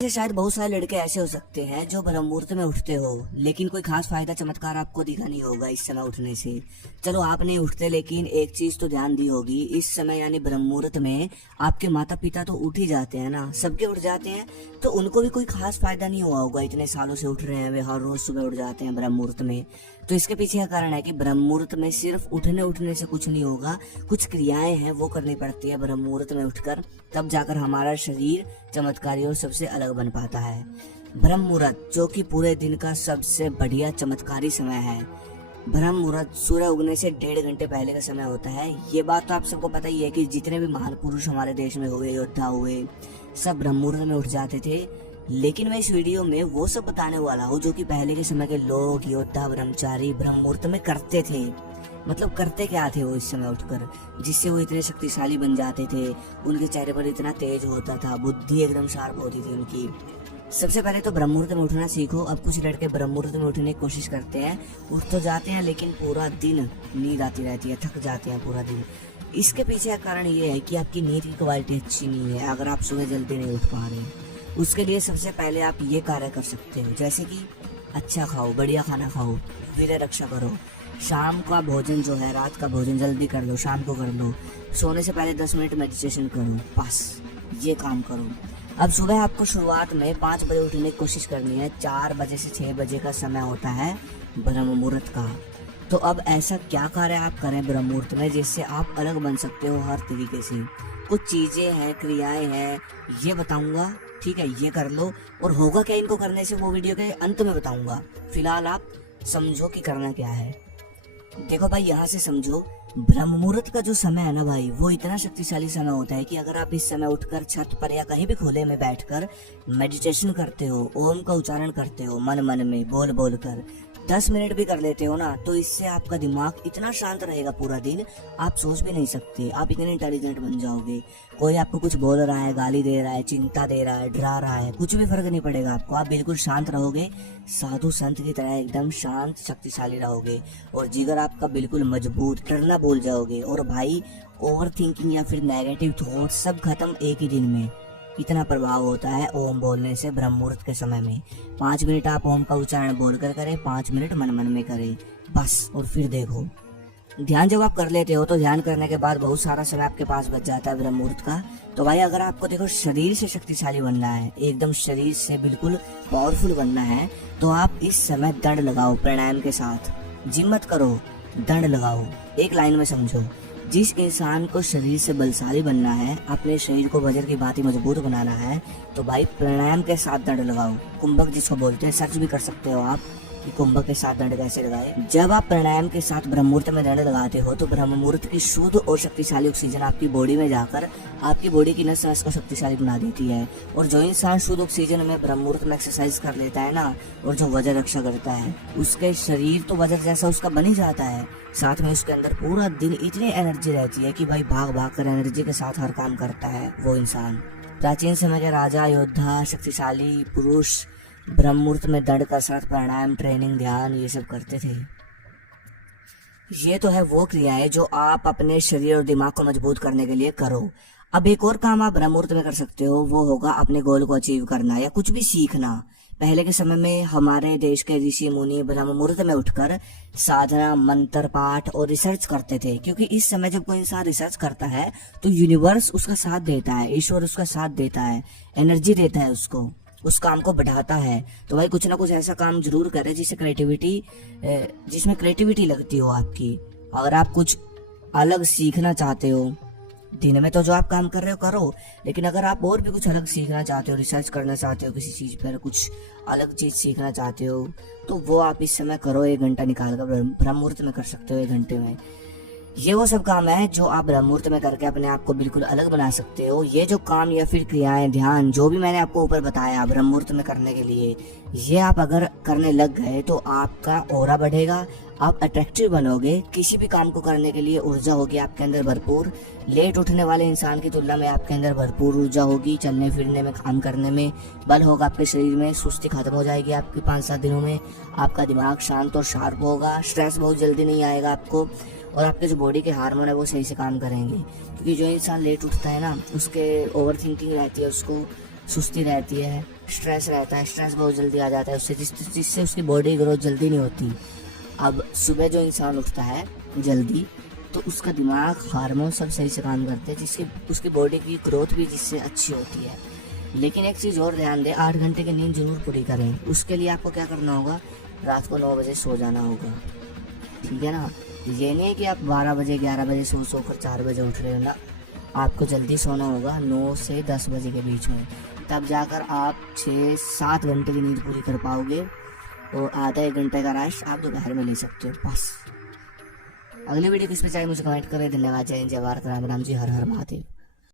जैसे शायद बहुत सारे लड़के ऐसे हो सकते हैं जो ब्रह्म मुहूर्त में उठते हो, लेकिन कोई खास फायदा चमत्कार आपको दिखा नहीं होगा इस समय उठने से। चलो आप नहीं उठते, लेकिन एक चीज तो ध्यान दी होगी, इस समय यानी ब्रह्म मुहूर्त में आपके माता पिता तो उठ ही जाते हैं ना, सबके उठ जाते हैं, तो उनको भी कोई खास फायदा नहीं हुआ होगा। इतने सालों से उठ रहे हैं वे, हर रोज सुबह उठ जाते हैं ब्रह्म मुहूर्त में। तो इसके पीछे का कारण है कि ब्रह्म मुहूर्त में सिर्फ उठने से कुछ नहीं होगा, कुछ क्रियाएं हैं वो करनी पड़ती है ब्रह्म मुहूर्त में उठकर, तब जाकर हमारा शरीर चमत्कारी और सबसे अलग बन पाता है। ब्रह्म मुहूर्त जो कि पूरे दिन का सबसे बढ़िया चमत्कारी समय है। ब्रह्म मुहूर्त सूर्य उगने से 1.5 घंटे पहले का समय होता है। ये बात तो आप सबको पता ही है कि जितने भी महान पुरुष हमारे देश में हुए, योद्धा हुए, सब ब्रह्म मुहूर्त में उठ जाते थे। लेकिन मैं इस वीडियो में वो सब बताने वाला हूँ जो कि पहले के समय के लोग, योद्धा, ब्रह्मचारी ब्रह्म मुहूर्त में करते थे। मतलब करते क्या थे वो इस समय उठकर, जिससे वो इतने शक्तिशाली बन जाते थे। उनके चेहरे पर इतना तेज होता था, बुद्धि एकदम शार्प होती थी उनकी। सबसे पहले तो ब्रह्म मुहूर्त में उठना सीखो। अब कुछ लड़के ब्रह्म मुहूर्त में उठने की कोशिश करते हैं, उठ तो जाते हैं, लेकिन पूरा दिन नींद आती रहती है, थक जाते हैं पूरा दिन। इसके पीछे का कारण ये है कि आपकी नींद की क्वालिटी अच्छी नहीं है। अगर आप सुबह जल्दी नहीं उठ पा रहे, उसके लिए सबसे पहले आप ये कार्य कर सकते हो, जैसे कि अच्छा खाओ, बढ़िया खाना खाओ, वीर्य रक्षा करो। शाम का भोजन जो है, रात का भोजन जल्दी कर लो, शाम को कर लो। सोने से पहले 10 मिनट मेडिटेशन करो, बस ये काम करो। अब सुबह आपको शुरुआत में 5 बजे उठने की कोशिश करनी है। 4 बजे से 6 बजे का समय होता है ब्रह्म मुहूर्त का। तो अब ऐसा क्या कार्य आप करें ब्रह्म मुहूर्त में जिससे आप अलग बन सकते हो हर तरीके से। कुछ चीजें हैं, क्रियाएं हैं, ये बताऊंगा, ठीक है, ये कर लो। और होगा क्या इनको करने से, वो वीडियो के अंत में बताऊंगा। फिलहाल आप समझो कि करना क्या है। देखो भाई, यहाँ से समझो, ब्रह्म मुहूर्त का जो समय है ना भाई, वो इतना शक्तिशाली समय होता है कि अगर आप इस समय उठकर छत पर या कहीं भी खुले में बैठकर मेडिटेशन करते हो, ओम का उच्चारण करते हो मन मन में बोल बोल कर, 10 मिनट भी कर लेते हो ना, तो इससे आपका दिमाग इतना शांत रहेगा पूरा दिन, आप सोच भी नहीं सकते। आप इतने इंटेलिजेंट बन जाओगे। कोई आपको कुछ बोल रहा है, गाली दे रहा है, चिंता दे रहा है, डरा रहा है, कुछ भी फर्क नहीं पड़ेगा आपको। आप बिल्कुल शांत रहोगे, साधु संत की तरह एकदम शांत शक्तिशाली रहोगे, और जिगर आपका बिल्कुल मजबूत, डरना भूल जाओगे। और भाई, ओवर थिंकिंग या फिर नेगेटिव थॉट सब खत्म एक ही दिन में। इतना प्रभाव होता है ओम बोलने से ब्रह्म मुहूर्त के समय में। 5 मिनट आप ओम का उच्चारण बोलकर करें, 5 मिनट मन मन में करें, बस। और फिर देखो, ध्यान जब आप कर लेते हो तो ध्यान करने के बाद बहुत सारा समय आपके पास बच जाता है ब्रह्म मुहूर्त का। तो भाई, अगर आपको देखो शरीर से शक्तिशाली बनना है, एकदम शरीर से बिल्कुल पावरफुल बनना है, तो आप इस समय दंड लगाओ प्राणायाम के साथ। जिम मत करो, दंड लगाओ। एक लाइन में समझो, जिस इंसान को शरीर से बलशाली बनना है, अपने शरीर को वज्र की भांति मजबूत बनाना है, तो भाई प्राणायाम के साथ दंड लगाओ। कुंभक जिसको बोलते हैं, सर्च भी कर सकते हो आप कि कुंभक के साथ दंड कैसे लगाए। जब आप प्राणायाम के साथ ब्रह्म मुहूर्त में दंड लगाते हो, तो ब्रह्म मुहूर्त की शुद्ध और शक्तिशाली ऑक्सीजन आपकी बॉडी में जाकर आपकी बॉडी की नस नस को शक्तिशाली बना देती है। और जो इंसान शुद्ध ऑक्सीजन में ब्रह्म मुहूर्त में एक्सरसाइज कर लेता है ना, और जो वज्र रक्षा करता है, उसके शरीर तो वज्र जैसा उसका बन ही जाता है। साथ में उसके अंदर पूरा दिन इतनी एनर्जी रहती है कि भाई भाग भाग कर एनर्जी के साथ हर काम करता है वो इंसान। प्राचीन समय के राजा, योद्धा, शक्तिशाली पुरुष ब्रह्म मुहूर्त में दंड कसरत, प्राणायाम, ट्रेनिंग, ध्यान, ये सब करते थे। ये तो है वो क्रियाएं जो आप अपने शरीर और दिमाग को मजबूत करने के लिए करो। अब एक और काम आप ब्रह्म मुहूर्त में कर सकते हो, वो होगा अपने गोल को अचीव करना या कुछ भी सीखना। पहले के समय में हमारे देश के ऋषि मुनि ब्रह्म मुहूर्त में उठकर साधना, मंत्र पाठ और रिसर्च करते थे, क्योंकि इस समय जब कोई इंसान रिसर्च करता है तो यूनिवर्स उसका साथ देता है, ईश्वर उसका साथ देता है, एनर्जी देता है उसको, उस काम को बढ़ाता है। तो भाई कुछ ना कुछ ऐसा काम जरूर करें जिसमें क्रिएटिविटी लगती हो आपकी। अगर आप कुछ अलग सीखना चाहते हो, दिन में तो जो आप काम कर रहे हो करो, लेकिन अगर आप और भी कुछ अलग सीखना चाहते हो, रिसर्च करना चाहते हो, किसी चीज पर कुछ अलग चीज सीखना चाहते हो, तो वो आप इस समय करो। 1 घंटा निकाल कर ब्रह्म मुहूर्त में कर सकते हो, 1 घंटे में। ये वो सब काम है जो आप ब्रह्म मुहूर्त में करके अपने आप को बिल्कुल अलग बना सकते हो। ये जो काम या फिर क्रियाएं, ध्यान, जो भी मैंने आपको ऊपर बताया ब्रह्म मुहूर्त में करने के लिए, ये आप अगर करने लग गए तो आपका ऑरा बढ़ेगा, आप अट्रैक्टिव बनोगे, किसी भी काम को करने के लिए ऊर्जा होगी आपके अंदर भरपूर। लेट उठने वाले इंसान की तुलना में आपके अंदर भरपूर ऊर्जा होगी, चलने फिरने में, काम करने में बल होगा आपके शरीर में, सुस्ती खत्म हो जाएगी आपकी 5-7 दिनों में। आपका दिमाग शांत और शार्प होगा, स्ट्रेस बहुत जल्दी नहीं आएगा आपको, और आपके जो बॉडी के हार्मोन है वो सही से काम करेंगे। क्योंकि जो इंसान लेट उठता है ना, उसके ओवर थिंकिंग रहती है, उसको सुस्ती रहती है, स्ट्रेस रहता है, स्ट्रेस बहुत जल्दी आ जाता है उससे, जिससे उसकी बॉडी ग्रोथ जल्दी नहीं होती। अब सुबह जो इंसान उठता है जल्दी, तो उसका दिमाग, हार्मोन सब सही से काम करते हैं, जिससे उसकी बॉडी की ग्रोथ भी जिससे अच्छी होती है। लेकिन एक चीज़ और ध्यान दें, 8 घंटे की नींद जरूर पूरी करें। उसके लिए आपको क्या करना होगा, रात को 9 बजे सो जाना होगा, ठीक है ना। ये नहीं है कि आप 12 बजे 11 बजे सो कर 4 बजे उठ रहे हो ना, आपको जल्दी सोना होगा 9 से 10 बजे के बीच में, तब जाकर आप 6-7 घंटे की नींद पूरी कर पाओगे। और आधा 1 घंटे का रेस्ट आप दोपहर में ले सकते हो बस। अगली वीडियो किस पे चाहिए मुझे कमेंट करें। धन्यवाद। जय हिंद, जय भारत, राम राम जी, हर हर महादेव।